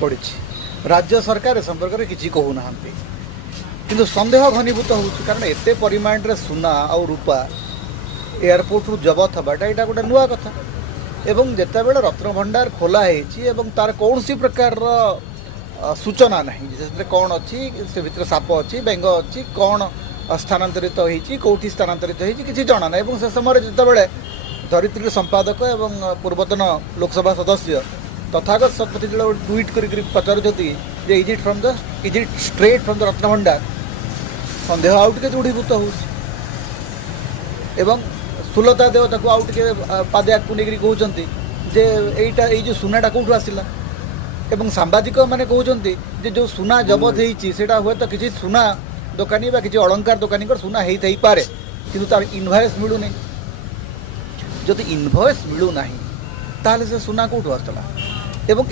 पड़ी राज्य सरकार ए संपर्क में किसी कहूना किंतु संदेह घनीभूत हो कारण एते परिमाण रे सुना और रूपा एयरपोर्ट रु जबत हबाटा यहाँ गोटे नुआ कथा एवं जिते बड़े रत्न भंडार खोला तार कौन सी प्रकार सूचना ना से कौन अच्छी से भितर साप अच्छी बेंग अच्छी कौन स्थानांतरित होती कौटी स्थानांतरित होती किसी जना ना से समय जिते धरित्री संपादक एवं पूर्वतन लोकसभा सदस्य तथागत शतपथी ट्वीट कर पचारुंट is it from the is it straight from the Ratna Bhandar संदेह आउ टे दृढ़ीभूत हो सुलता देव ताको आउ टे पादे आगू नहीं कहते जे एटा जो सुनाटा कौटू आसला एवं सांबादिक मैंने कहते जे जो सुना जबत होता हुए तो किसी सुना दोकानी किसी अलंकार दोकानी सुना होता पारे किंतु तार इनवॉइस मिलूनी जदि इनवॉइस मिलूना ताहले से सुना कौटू आसला एवं